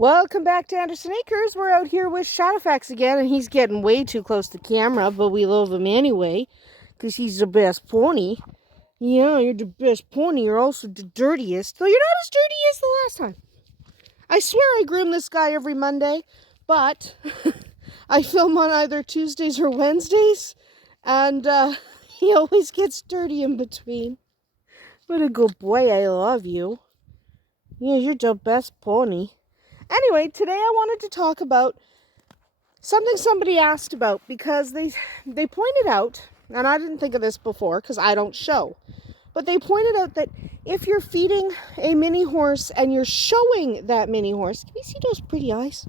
Welcome back to Andersen Acres. We're out here with Shadowfax again, and he's getting way too close to camera, but we love him anyway, because he's the best pony. Yeah, you're the best pony. You're also the dirtiest, though you're not as dirty as the last time. I swear I groom this guy every Monday, but I film on either Tuesdays or Wednesdays, and he always gets dirty in between. What a good boy. I love you. Yeah, you're the best pony. Anyway, today I wanted to talk about something somebody asked about, because they pointed out, and I didn't think of this before because I don't show, but they pointed out that if you're feeding a mini horse and you're showing that mini horse, can you see those pretty eyes?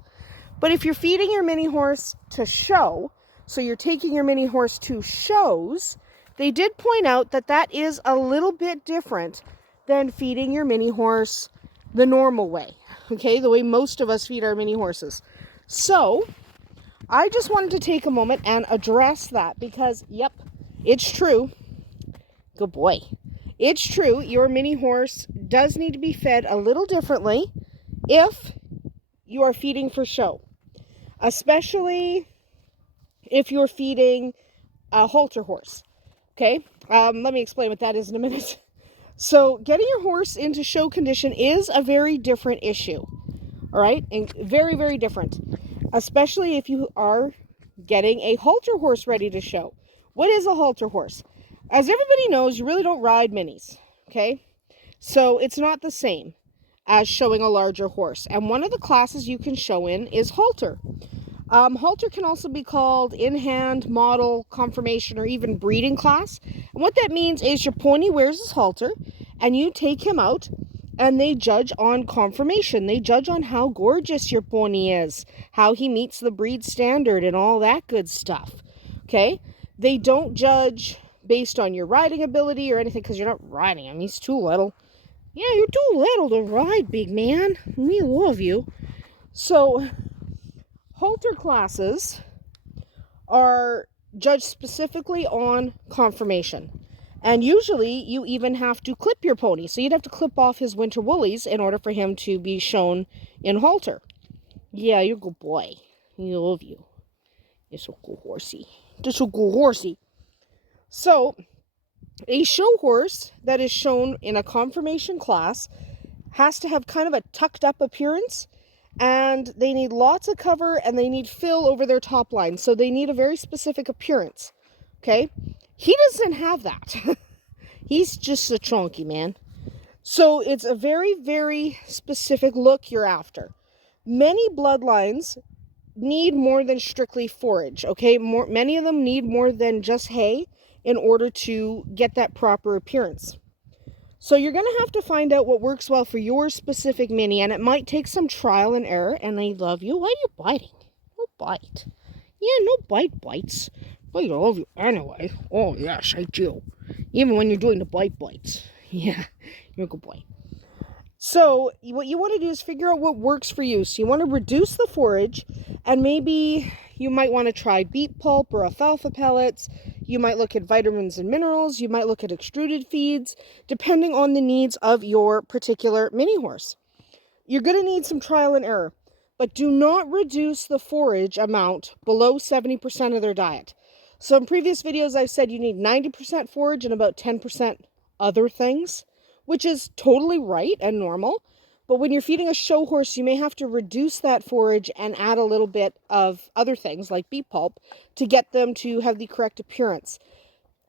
But if you're feeding your mini horse to show, so you're taking your mini horse to shows, they did point out that that is a little bit different than feeding your mini horse the normal way. Okay, the way most of us feed our mini horses. So, I just wanted to take a moment and address that because, yep, it's true. Good boy. It's true, your mini horse does need to be fed a little differently if you are feeding for show. Especially if you're feeding a halter horse. Okay, let me explain what that is in a minute. So, getting your horse into show condition is a very different issue, all right? And very, very different, especially if you are getting a halter horse ready to show. What is a halter horse? As everybody knows, you really don't ride minis, okay? So, it's not the same as showing a larger horse. And one of the classes you can show in is halter. Halter can also be called in-hand, model, conformation, or even breeding class. And what that means is your pony wears his halter, and you take him out, and they judge on conformation. They judge on how gorgeous your pony is, how he meets the breed standard, and all that good stuff. Okay? They don't judge based on your riding ability or anything, because you're not riding him. He's too little. Yeah, you're too little to ride, big man. We love you. So, halter classes are judged specifically on conformation. And usually you even have to clip your pony. So you'd have to clip off his winter woolies in order for him to be shown in halter. Yeah, you're a good boy. We love you. You're so good horsey. You're so good horsey. So, a show horse that is shown in a conformation class has to have kind of a tucked up appearance. And they need lots of cover, and they need fill over their top line. So they need a very specific appearance. Okay? He doesn't have that. He's just a chunky man. So it's a very, very specific look you're after. Many bloodlines need more than strictly forage. Okay? Many of them need more than just hay in order to get that proper appearance. So you're going to have to find out what works well for your specific mini, and it might take some trial and error, and I love you. Why are you biting? No bite. Yeah, no bites. But I love you anyway. Oh, yes, I do. Even when you're doing the bites. Yeah, you're a good boy. So what you want to do is figure out what works for you. So you want to reduce the forage, and maybe you might want to try beet pulp or alfalfa pellets. You might look at vitamins and minerals. You might look at extruded feeds, depending on the needs of your particular mini horse. You're going to need some trial and error, but do not reduce the forage amount below 70% of their diet. So in previous videos, I've said you need 90% forage and about 10% other things, which is totally right and normal. But when you're feeding a show horse, you may have to reduce that forage and add a little bit of other things like beet pulp to get them to have the correct appearance.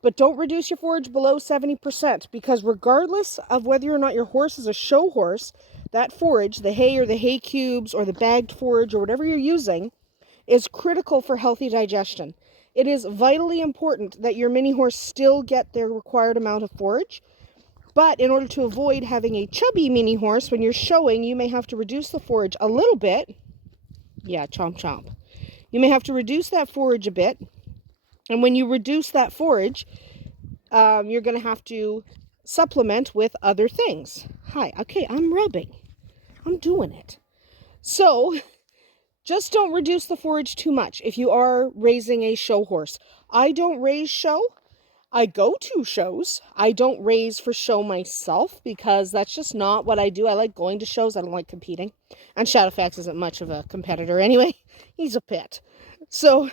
But don't reduce your forage below 70%, because regardless of whether or not your horse is a show horse, that forage, the hay or the hay cubes or the bagged forage or whatever you're using, is critical for healthy digestion. It is vitally important that your mini horse still get their required amount of forage. But in order to avoid having a chubby mini horse when you're showing, you may have to reduce the forage a little bit. Yeah, chomp chomp. You may have to reduce that forage a bit. And when you reduce that forage, you're going to have to supplement with other things. Hi, okay, I'm rubbing. I'm doing it. So, just don't reduce the forage too much if you are raising a show horse. I don't raise show. I go to shows. I don't raise for show myself because that's just not what I do. I like going to shows. I don't like competing. And Shadowfax isn't much of a competitor anyway. He's a pet. So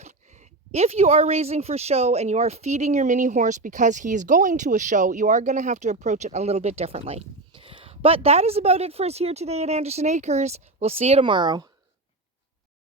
if you are raising for show and you are feeding your mini horse because he's going to a show, you are going to have to approach it a little bit differently. But that is about it for us here today at Andersen Acres. We'll see you tomorrow.